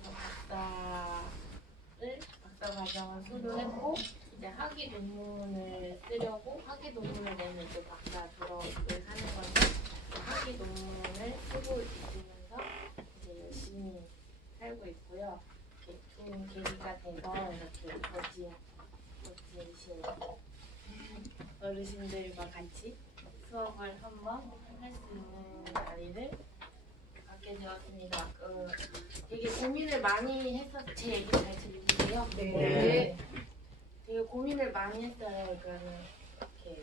대학교에서 박사 과정을 수료했고 이제 학위 논문을 쓰려고 학위 논문을 내면 이제 박사 졸업을 하는 건데 학위 논문을 쓰고 있으면서 이제 열심히 살고 있고요. 이렇게 좋은 계기가 돼서 이렇게 멋진 어르신들과 같이 수업을 한번 할 수 있는 자리를 갖게 되었습니다. 되게 고민을 많이 했었어요. 제 얘기 잘 들리세요? 네. 되게 고민을 많이 했어요. 그러니까 이렇게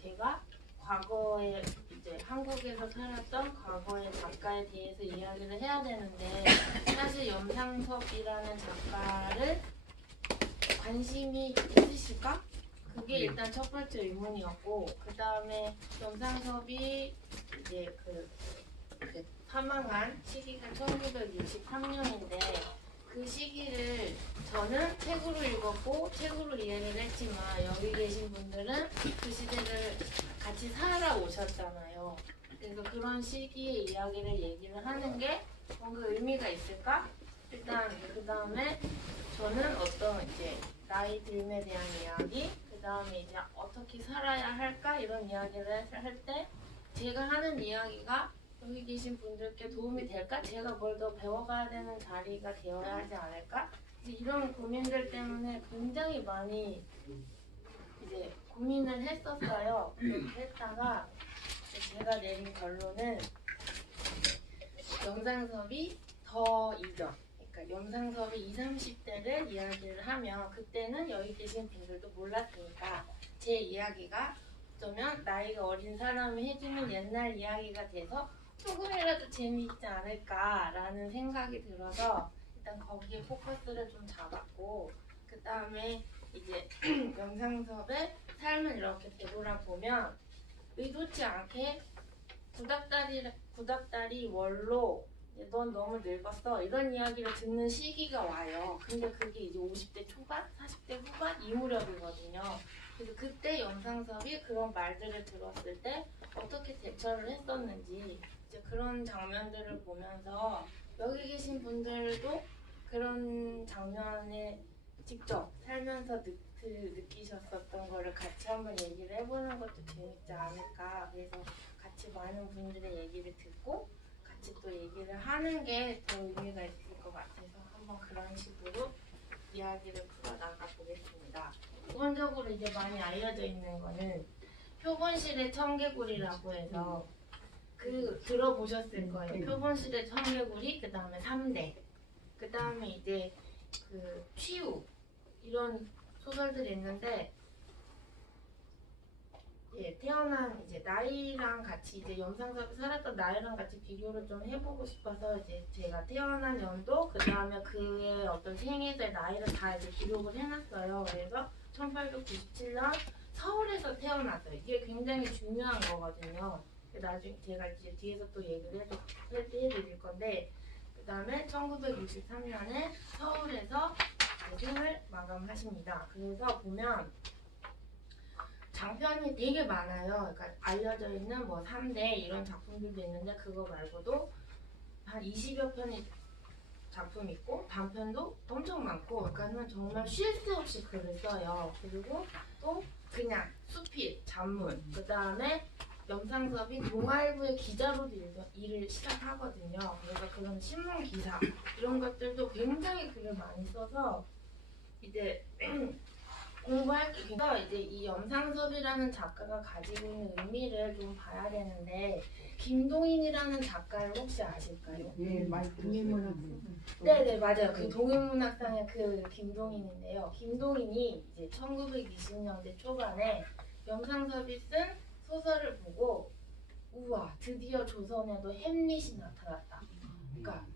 제가 과거에 이제 한국에서 살았던 과거의 작가에 대해서 이야기를 해야 되는데 사실 염상섭이라는 작가를 관심이 있으실까? 그게 일단 첫 번째 의문이었고 그 다음에 염상섭이 이제 그 사망한 시기가 1963년인데 그 시기를 저는 책으로 읽었고 책으로 이해를 했지만 여기 계신 분들은 그 시대를 같이 살아오셨잖아요. 그래서 그런 시기의 이야기를 얘기를 하는 게 뭔가 의미가 있을까? 일단 그 다음에 저는 어떤 이제 나이 들음에 대한 이야기, 그 다음에 이제 어떻게 살아야 할까 이런 이야기를 할 때 제가 하는 이야기가 여기 계신 분들께 도움이 될까? 제가 뭘 더 배워가야 되는 자리가 되어야 하지 않을까? 이제 이런 고민들 때문에 굉장히 많이 이제 고민을 했었어요. 그렇게 했다가 제가 내린 결론은 염상섭이 더 이전, 그러니까 염상섭이 20, 30대를 이야기를 하면 그때는 여기 계신 분들도 몰랐으니까 제 이야기가 어쩌면 나이가 어린 사람이 해주는 옛날 이야기가 돼서 조금이라도 재미있지 않을까라는 생각이 들어서 일단 거기에 포커스를 좀 잡았고 그 다음에 이제 염상섭의 삶을 이렇게 되돌아보면 의도치 않게 구닥다리 원로 넌 너무 늙었어 이런 이야기를 듣는 시기가 와요. 근데 그게 이제 50대 초반, 40대 후반 이 무렵이거든요. 그래서 그때 염상섭이 그런 말들을 들었을 때 어떻게 대처를 했었는지 이제 그런 장면들을 보면서 여기 계신 분들도 그런 장면에 직접 살면서 느끼셨었던 거를 같이 한번 얘기를 해보는 것도 재밌지 않을까. 그래서 같이 많은 분들의 얘기를 듣고 같이 또 얘기를 하는 게 더 의미가 있을 것 같아서 한번 그런 식으로 이야기를 풀어나가 보겠습니다. 기본적으로 이제 많이 알려져 있는 거는 표본실의 청개구리라고 해서 들어보셨을 거예요. 표본실의 청개구리, 그 다음에 3대, 그 다음에 이제 그 치유 이런 소설들이 있는데 예, 태어난 이제 나이랑 같이 이제 염상섭이 살았던 나이랑 같이 비교를 좀 해보고 싶어서 이제 제가 태어난 연도 그 다음에 그의 어떤 생애의 나이를 다 이제 기록을 해놨어요. 그래서 1897년 서울에서 태어났어요. 이게 굉장히 중요한 거거든요. 나중에 제가 이제 뒤에서 또 얘기를 해드릴 건데 그 다음에 1963년에 서울에서 생을 마감하십니다. 그래서 보면 장편이 되게 많아요. 그러니까 알려져 있는 뭐 3대 이런 작품들도 있는데 그거 말고도 한 20여 편의 작품이 있고 단편도 엄청 많고 그러니까는 정말 쉴 새 없이 글을 써요. 그리고 또 그냥 수필, 잡문, 그 다음에 염상섭이 동아일보의 기자로도 일을 시작하거든요. 그래서 그런 신문 기사 이런 것들도 굉장히 글을 많이 써서 이제 공부할 게 있어서 이제 이 염상섭이라는 작가가 가지고 있는 의미를 좀 봐야 되는데 김동인이라는 작가를 혹시 아실까요? 네, 많이 들었어요. 네네 맞아요. 그 동인문학상의 그 김동인인데요. 김동인이 이제 1920년대 초반에 염상섭이 쓴 소설을 보고 우와 드디어 조선에도 햄릿이 나타났다. 그러니까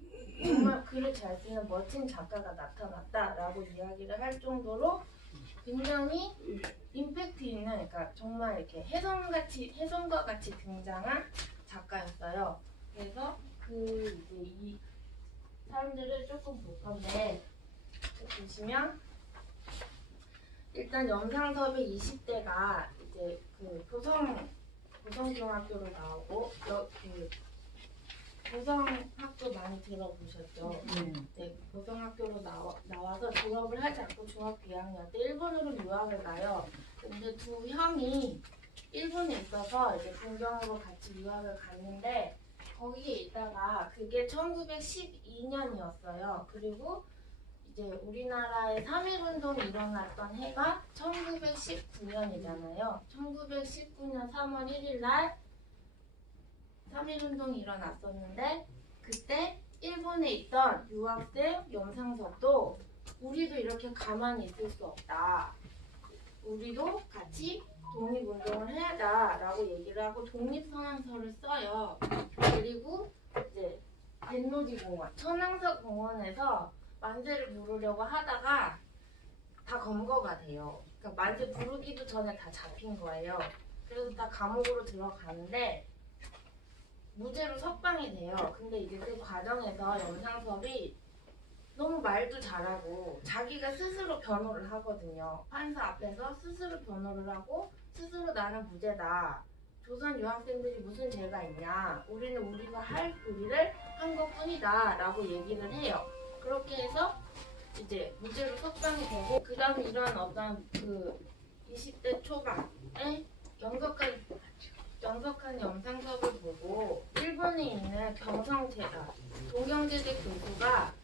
정말 글을 잘 쓰는 멋진 작가가 나타났다라고 이야기를 할 정도로 굉장히 임팩트 있는, 그러니까 정말 이렇게 혜성과 같이 등장한 작가였어요. 그래서 이제 이 사람들을 조금 볼 건데 보시면 일단 염상섭의 20대가 이제 그 보성중학교로 나오고 고성학교 많이 들어보셨죠? 네, 고성학교로 나와서 졸업을 하지 않고 중학교 2학년 때 일본으로 유학을 가요. 근데 두 형이 일본에 있어서 이제 동경으로 같이 유학을 갔는데 거기에 있다가 그게 1912년이었어요. 그리고 이제 우리나라의 3.1운동이 일어났던 해가 1919년이잖아요. 1919년 3월 1일 날 3.1운동이 일어났었는데 그때 일본에 있던 유학생 염상섭도 우리도 이렇게 가만히 있을 수 없다. 우리도 같이 독립운동을 해야다라고 얘기를 하고 독립선언서를 써요. 그리고 이제 덴노지공원, 천황사공원에서 만세를 부르려고 하다가 다 검거가 돼요. 그러니까 만세 부르기도 전에 다 잡힌 거예요. 그래서 다 감옥으로 들어가는데 무죄로 석방이 돼요. 근데 이제 그 과정에서 염상섭이 너무 말도 잘하고 자기가 스스로 변호를 하거든요. 판사 앞에서 스스로 변호를 하고 스스로 나는 무죄다. 조선 유학생들이 무슨 죄가 있냐. 우리는 우리가 할 우리를 한 것뿐이다. 라고 얘기를 해요. 그렇게 해서 이제 무죄로 석방이 되고 그 다음 이런 어떤 그 20대 초반에 영석한 염상섭을 보고 일본에 있는 동경제대 교수가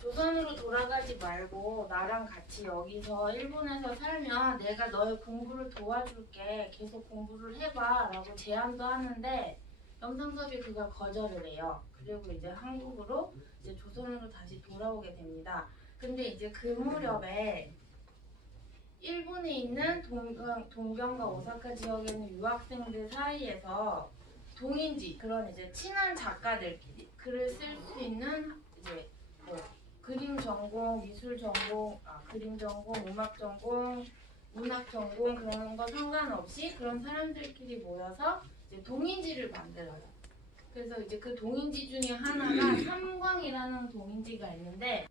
조선으로 돌아가지 말고 나랑 같이 여기서 일본에서 살면 내가 너의 공부를 도와줄게. 계속 공부를 해봐 라고 제안도 하는데 염상섭이 그걸 거절을 해요. 그리고 이제 한국으로 이제 조선으로 다시 돌아오게 됩니다. 근데 이제 그 무렵에 일본에 있는 동경과 오사카 지역에 있는 유학생들 사이에서 동인지 그런 이제 친한 작가들끼리 글을 쓸 수 있는 이제 뭐 그림 전공, 미술 전공, 그림 전공, 음악 전공, 문학 전공 그런 거 상관없이 그런 사람들끼리 모여서 이제 동인지를 만들어요. 그래서 이제 그 동인지 중에 하나가 삼광이라는 동인지가 있는데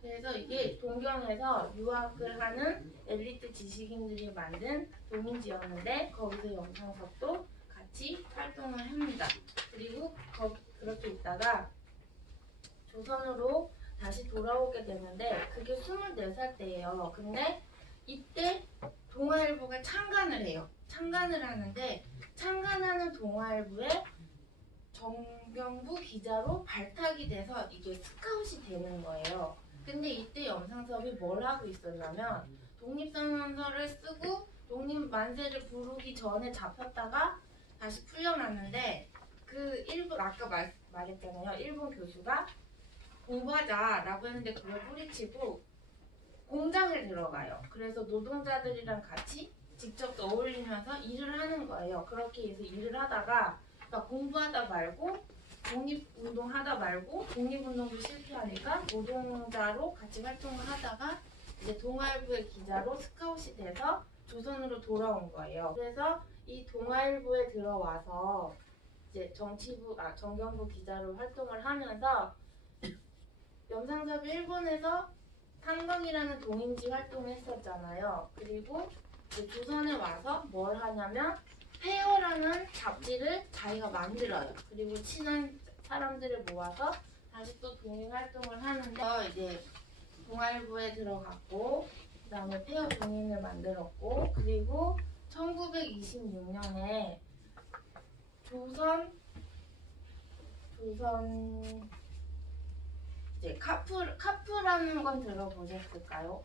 그래서 이게 동경에서 유학을 하는 엘리트 지식인들이 만든 동인지였는데 거기서 염상섭도 같이 활동을 합니다. 그리고 그렇게 있다가 조선으로 다시 돌아오게 되는데 그게 24살 때예요. 근데 이때 동아일보가 창간을 해요. 창간을 하는데 창간하는 동아일보에 정경부 기자로 발탁이 돼서 이게 스카웃이 되는 거예요. 근데 이때 염상섭이 뭘 하고 있었냐면 독립선언서를 쓰고 독립만세를 부르기 전에 잡혔다가 다시 풀려났는데 그 일본 아까 말했잖아요. 일본 교수가 공부하자라고 했는데 그걸 뿌리치고 공장을 들어가요. 그래서 노동자들이랑 같이 직접 어울리면서 일을 하는 거예요. 그렇게 해서 일을 하다가 그러니까 공부하다 말고 독립운동하다 말고 독립운동도 실패하니까 노동자로 같이 활동을 하다가 이제 동아일보의 기자로 스카웃이 돼서 조선으로 돌아온 거예요. 그래서 이 동아일보에 들어와서 이제 정경부 기자로 활동을 하면서 염상섭이 일본에서 삼광이라는 동인지 활동을 했었잖아요. 그리고 이제 조선에 와서 뭘 하냐면 페어라는 잡지를 자기가 만들어요. 그리고 친한 사람들을 모아서 다시 또 동인 활동을 하는데 이제 동아일보에 들어갔고 그다음에 페어 동인을 만들었고 그리고 1926년에 조선 이제 카프라는 건 들어보셨을까요?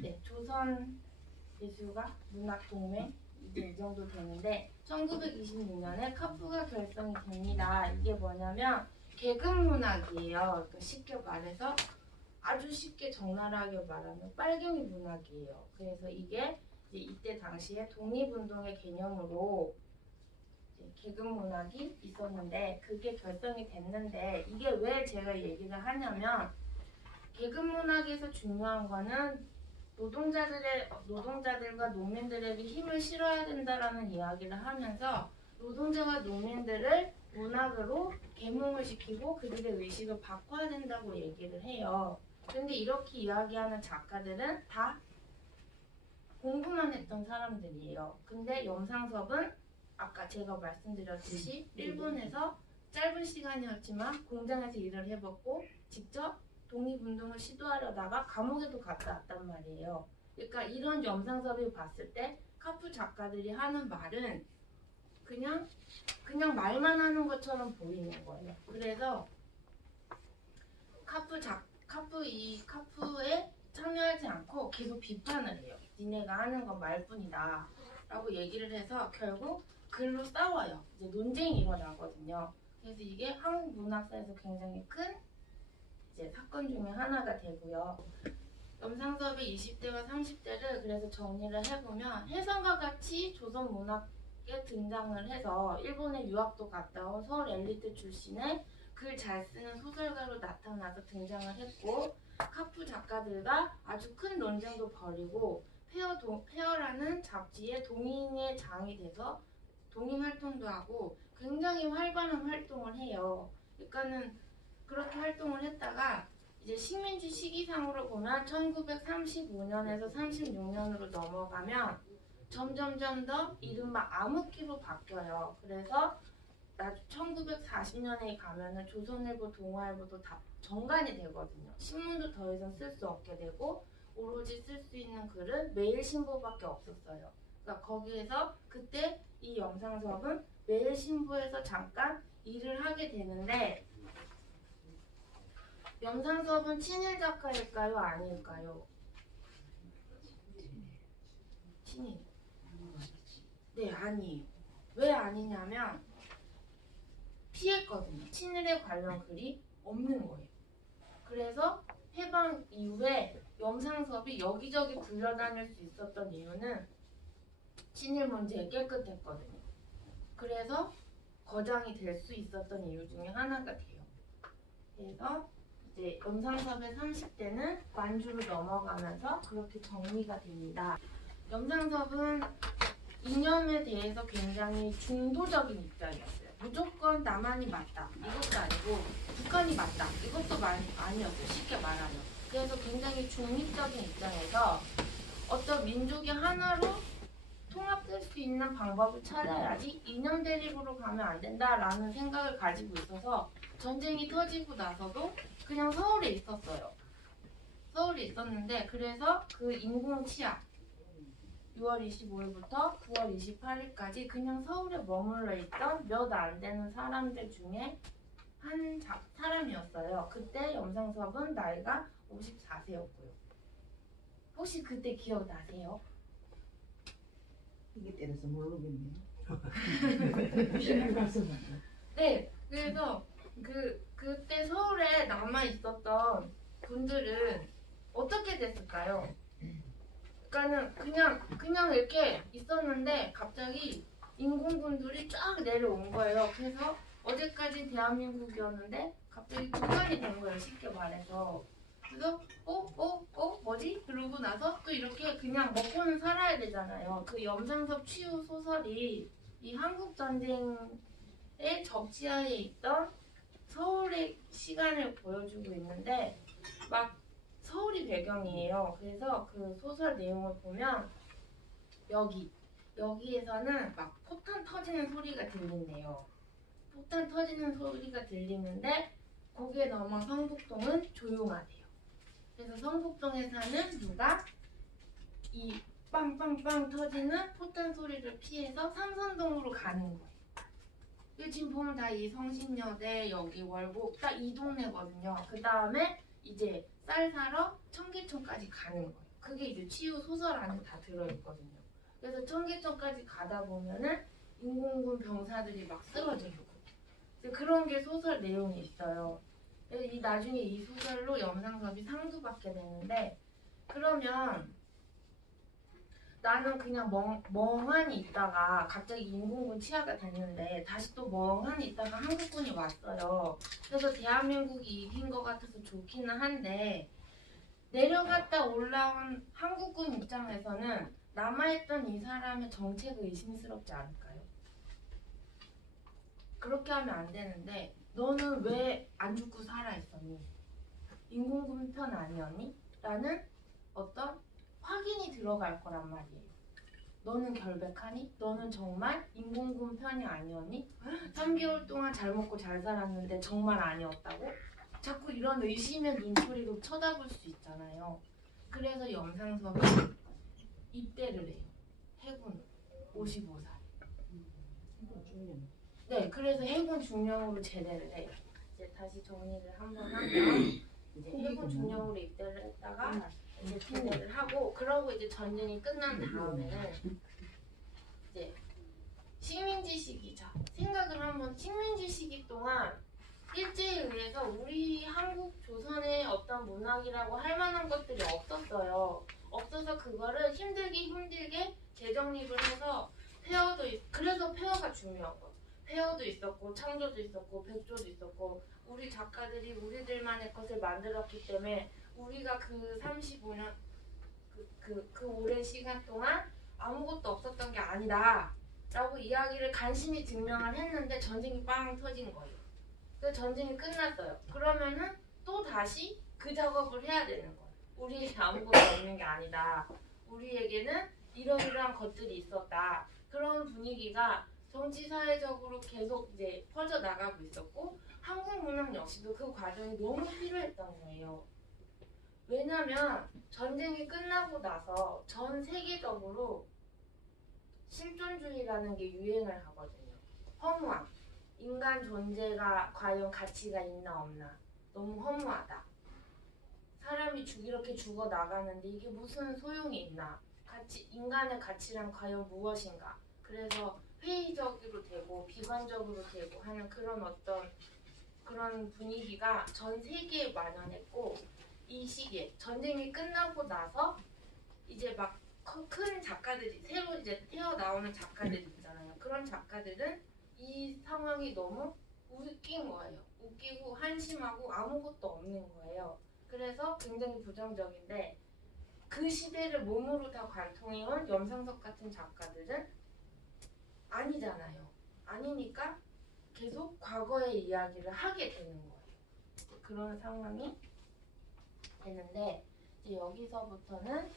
네, 조선 예술가 문학동맹 이제 이 정도 되는데 1926년에 카프가 결성이 됩니다. 이게 뭐냐면 계급문학이에요. 그러니까 쉽게 말해서 아주 쉽게 적나라하게 말하면 빨갱이 문학이에요. 그래서 이게 이제 이때 당시에 독립운동의 개념으로 계급문학이 있었는데 그게 결성이 됐는데 이게 왜 제가 얘기를 하냐면 계급문학에서 중요한 거는 노동자들과 농민들에게 힘을 실어야 된다라는 이야기를 하면서 노동자와 농민들을 문학으로 계몽을 시키고 그들의 의식을 바꿔야 된다고 얘기를 해요. 근데 이렇게 이야기하는 작가들은 다 공부만 했던 사람들이에요. 근데 염상섭은 아까 제가 말씀드렸듯이 일본에서 짧은 시간이었지만 공장에서 일을 해봤고 직접 독립운동을 시도하려다가 감옥에도 갔다 왔단 말이에요. 그러니까 이런 영상섭이 봤을 때 카프 작가들이 하는 말은 그냥 말만 하는 것처럼 보이는 거예요. 그래서 카프에 참여하지 않고 계속 비판을 해요. 니네가 하는 건 말뿐이다 라고 얘기를 해서 결국 글로 싸워요. 이제 논쟁이 일어나거든요. 그래서 이게 한국 문학사에서 굉장히 큰 이제 사건 중에 하나가 되고요. 염상섭의 20대와 30대를 그래서 정리를 해보면 혜성과 같이 조선 문학에 등장을 해서 일본에 유학도 갔다 온 서울 엘리트 출신의 글 잘 쓰는 소설가로 나타나서 등장을 했고 카프 작가들과 아주 큰 논쟁도 벌이고 페어라는 잡지에 동인의 장이 돼서 동인 활동도 하고 굉장히 활발한 활동을 해요. 그러니까는 그렇게 활동을 했다가 이제 식민지 시기상으로 보면 1935년에서 36년으로 넘어가면 점점점 더 이른바 암흑기로 바뀌어요. 그래서 1940년에 가면은 조선일보, 동아일보도 다 정관이 되거든요. 신문도 더 이상 쓸 수 없게 되고 오로지 쓸 수 있는 글은 매일신보밖에 없었어요. 그러니까 거기에서 그때 이 염상섭은 매일신보에서 잠깐 일을 하게 되는데 염상섭은 친일 작가일까요? 아닐까요? 친일. 네, 아니에요. 왜 아니냐면 피했거든요. 친일에 관련 글이 없는 거예요. 그래서 해방 이후에 염상섭이 여기저기 굴려다닐 수 있었던 이유는 친일 문제에 깨끗했거든요. 그래서 거장이 될 수 있었던 이유 중에 하나가 돼요. 그래서 이제 염상섭의 30대는 만주로 넘어가면서 그렇게 정리가 됩니다. 염상섭은 이념에 대해서 굉장히 중도적인 입장이었어요. 무조건 남한이 맞다 이것도 아니고 북한이 맞다 이것도 아니었어요. 쉽게 말하면. 그래서 굉장히 중립적인 입장에서 어떤 민족이 하나로 통합될 수 있는 방법을 찾아야지 이념 대립으로 가면 안 된다라는 생각을 가지고 있어서 전쟁이 터지고 나서도 그냥 서울에 있었어요. 서울에 있었는데 그래서 그 인공치하 6월 25일부터 9월 28일까지 그냥 서울에 머물러 있던 몇 안 되는 사람들 중에 한 사람이었어요. 그때 염상섭은 나이가 54세였고요. 혹시 그때 기억나세요? 이게 때려서 모르겠네요. 가서 네, 그래서 그때 서울에 남아 있었던 분들은 어떻게 됐을까요? 그러니까는 그냥 이렇게 있었는데 갑자기 인공군들이 쫙 내려온 거예요. 그래서 어제까지 대한민국이었는데 갑자기 북한이 된 거예요. 쉽게 말해서. 그래서 뭐지? 그러고 나서 또 이렇게 그냥 먹고는 살아야 되잖아요. 그 염상섭 추후 소설이 이 한국전쟁의 적지하에 있던 서울의 시간을 보여주고 있는데 막 서울이 배경이에요. 그래서 그 소설 내용을 보면 여기에서는 막 포탄 터지는 소리가 들린대요. 포탄 터지는 소리가 들리는데 거기에 넘어 성북동은 조용하대요. 그래서 성북동에 사는 누가 이 빵빵빵 터지는 포탄 소리를 피해서 삼선동으로 가는 거예요. 지금 보면 다 이 성신여대 여기 월곡 딱 이 동네거든요. 그 다음에 이제 쌀 사러 청계천까지 가는 거예요. 그게 이제 치유 소설 안에 다 들어있거든요. 그래서 청계천까지 가다 보면은 인공군 병사들이 막 쓰러져 있고 그런 게 소설 내용이 있어요. 그래서 나중에 이 소설로 염상섭이 상도 받게 되는데 그러면 나는 그냥 멍하니 있다가 갑자기 인공군 치하가 됐는데 다시 또 멍하니 있다가 한국군이 왔어요. 그래서 대한민국이 이긴 것 같아서 좋기는 한데 내려갔다 올라온 한국군 입장에서는 남아있던 이 사람의 정체가 의심스럽지 않을까요? 그렇게 하면 안 되는데 너는 왜 안 죽고 살아있었니? 인공군 편 아니었니? 라는 어떤 확인이 들어갈 거란 말이에요. 너는 결백하니? 너는 정말 인공군 편이 아니었니? 3개월 동안 잘 먹고 잘 살았는데 정말 아니었다고? 자꾸 이런 의심의 눈초리로 쳐다볼 수 있잖아요. 그래서 염상섭이 입대를 해요. 해군 55살. 네, 그래서 해군 중령으로 제대를 해요. 이제 다시 정리를 한번 하면 이제 해군 중령으로 입대를 했다가 이제 제대를 하고 그러고 이제 전쟁이 끝난 다음에는 이제 식민지 시기죠. 생각을 한번 식민지 시기 동안 일제에 의해서 우리 한국 조선의 어떤 문학이라고 할 만한 것들이 없었어요. 없어서 그거를 힘들게 재정립을 해서 그래서 폐허가 중요한 거예요. 폐허도 있었고 창조도 있었고 백조도 있었고 우리 작가들이 우리들만의 것을 만들었기 때문에 우리가 그 35년 그 오랜 시간 동안 아무것도 없었던 게 아니다 라고 이야기를 간신히 증명을 했는데 전쟁이 빵 터진 거예요. 그 전쟁이 끝났어요. 그러면은 또 다시 그 작업을 해야 되는 거예요. 우리에게 아무것도 없는 게 아니다. 우리에게는 이러이러한 것들이 있었다. 그런 분위기가 정치 사회적으로 계속 이제 퍼져 나가고 있었고 한국 문학 역시도 그 과정이 너무 필요했던 거예요. 왜냐면 전쟁이 끝나고 나서 전 세계적으로 실존주의라는 게 유행을 하거든요. 허무함. 인간 존재가 과연 가치가 있나 없나. 너무 허무하다. 사람이 이렇게 죽어 나가는데 이게 무슨 소용이 있나. 인간의 가치란 과연 무엇인가. 그래서 회의적으로 되고 비관적으로 되고 하는 그런 분위기가 전 세계에 만연했고 이 시기에 전쟁이 끝나고 나서 이제 막 큰 작가들이 새로 이제 태어나오는 작가들 있잖아요. 그런 작가들은 이 상황이 너무 웃긴 거예요. 웃기고 한심하고 아무것도 없는 거예요. 그래서 굉장히 부정적인데 그 시대를 몸으로 다 관통해온 염상섭 같은 작가들은 아니잖아요. 아니니까 계속 과거의 이야기를 하게 되는 거예요. 그런 상황이 되는데 이제 여기서부터는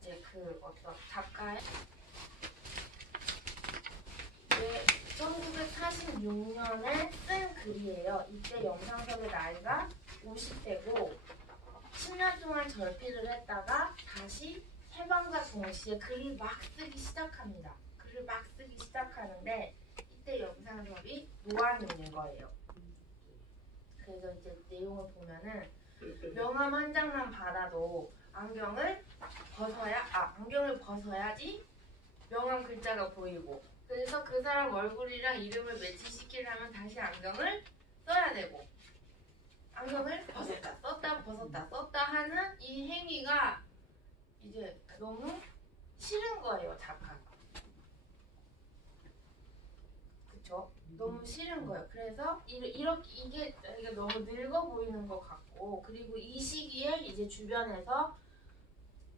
이제 그 어떤 작가의 1946년에 쓴 글이에요. 이때 염상섭의 나이가 50대고 10년 동안 절필을 했다가 다시 해방과 동시에 글을 막 쓰기 시작합니다. 글을 막 쓰기 시작하는데 이때 염상섭이 노안인 거예요. 그래서 이제 내용을 보면은 명함 한 장만 받아도 안경을 벗어야지 명함 글자가 보이고 그래서 그 사람 얼굴이랑 이름을 매치시키려면 다시 안경을 써야 되고 안경을 벗었다 하는 이 행위가 이제 너무 싫은 거예요, 작가가. 그쵸? 너무 싫은 거예요. 그래서 이게 너무 늙어 보이는 것 같고 그리고 이 시기에 이제 주변에서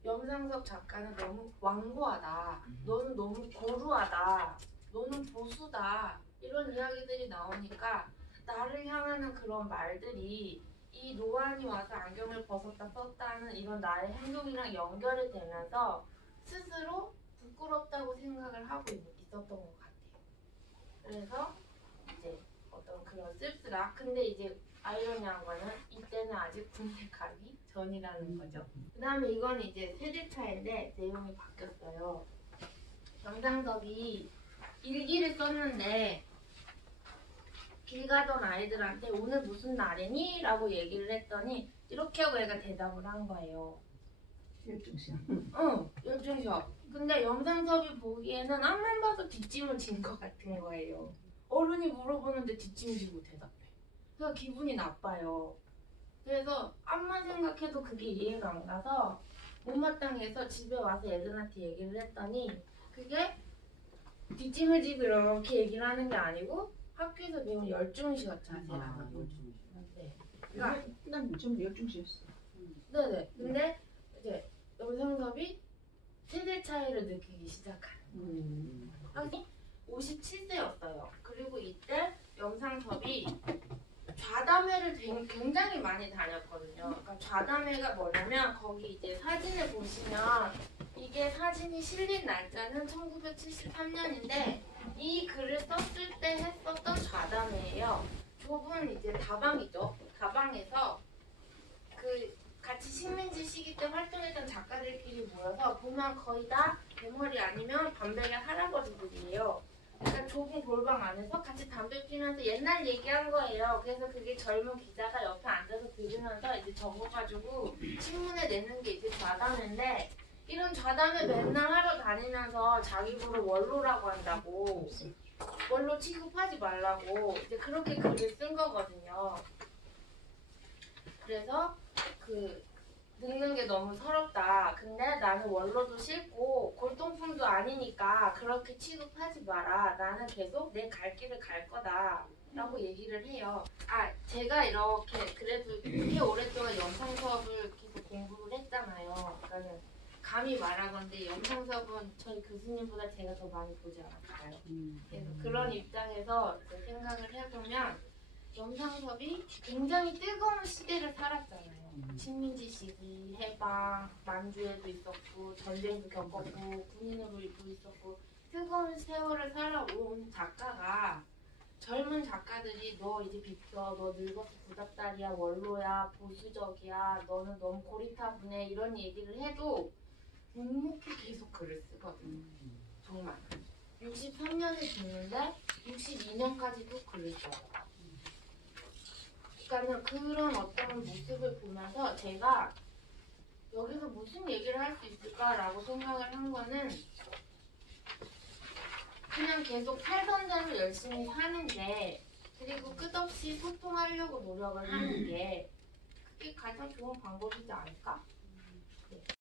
염상섭 작가는 너무 완고하다. 너는 너무 고루하다. 너는 보수다. 이런 이야기들이 나오니까 나를 향하는 그런 말들이 이 노안이 와서 안경을 벗었다 썼다 하는 이런 나의 행동이랑 연결이 되면서 스스로 부끄럽다고 생각을 하고 있었던 것 같아요. 그래서 이제 어떤 그런 씁쓸함. 근데 이제 아이러니한 거는 이때는 아직 군대 가기 전이라는 거죠. 그 다음에 이건 이제 세대차인데 내용이 바뀌었어요. 염상섭이 일기를 썼는데 길 가던 아이들한테 오늘 무슨 날이니? 라고 얘기를 했더니 이렇게 하고 애가 대답을 한 거예요. 열중시험. 응, 열중시험. 근데 염상섭이 보기에는 앞만 봐도 뒷짐을 진 것 같은 거예요. 어른이 물어보는데 뒷짐 지고 대답해. 그래서 기분이 나빠요. 그래서 앞만 생각해도 그게 이해가 안 가서 못마땅해서 집에 와서 애들한테 얘기를 했더니 그게 뒷짐을 지고 이렇게 얘기를 하는 게 아니고 학교에서 배운 열중시험 자세라는 거죠. 네. 그러니까 난 좀 열중시였어. 네네. 근데 이제 염상섭이 세대 차이를 느끼기 시작하는. 아니 57세였어요. 그리고 이때 염상섭이 좌담회를 굉장히 많이 다녔거든요. 그러니까 좌담회가 뭐냐면 거기 이제 사진을 보시면 이게 사진이 실린 날짜는 1973년인데 이 글을 썼을 때 했었던 좌담회예요. 좁은 이제 다방이죠. 다방에서 그 같이 식민지 시기 때 활동했던 작가들끼리 모여서 보면 거의 다 대머리 아니면 반백의 할아버지들이에요. 그러니까 좁은 골방 안에서 같이 담배 피면서 옛날 얘기한 거예요. 그래서 그게 젊은 기자가 옆에 앉아서 들으면서 이제 적어가지고 신문에 내는 게 이제 좌담회인데 이런 좌담회 맨날 하러 다니면서 자기 부를 원로라고 한다고 원로 취급하지 말라고 이제 그렇게 글을 쓴 거거든요. 그래서 그 늙는 게 너무 서럽다. 근데 나는 원로도 싫고 골동품도 아니니까 그렇게 취급하지 마라. 나는 계속 내 갈 길을 갈 거다. 라고 얘기를 해요. 아, 제가 이렇게 그래도 꽤 오랫동안 연상 수업을 계속 공부를 했잖아요. 그러니까는 감히 말하건대 연상 수업은 저희 교수님보다 제가 더 많이 보지 않았어요. 그래서 그런 입장에서 이제 생각을 해보면 연상 수업이 굉장히 뜨거운 시대를 살았잖아요. 식민지 시기, 해방, 만주에도 있었고 전쟁도 겪었고 군인으로 입고 있었고 뜨거운 세월을 살아온 작가가 젊은 작가들이 너 이제 비켜, 너 늙어서 구닥다리야, 원로야, 보수적이야, 너는 너무 고리타분해 이런 얘기를 해도 묵묵히 계속 글을 쓰거든요. 정말 63년에 죽는데 62년까지도 글을 써요. 그러니까는 그런 어떤 모습을 보면서 제가 여기서 무슨 얘기를 할 수 있을까라고 생각을 한 거는 그냥 계속 살던 대로 열심히 사는 게 그리고 끝없이 소통하려고 노력을 하는 게 그게 가장 좋은 방법이지 않을까?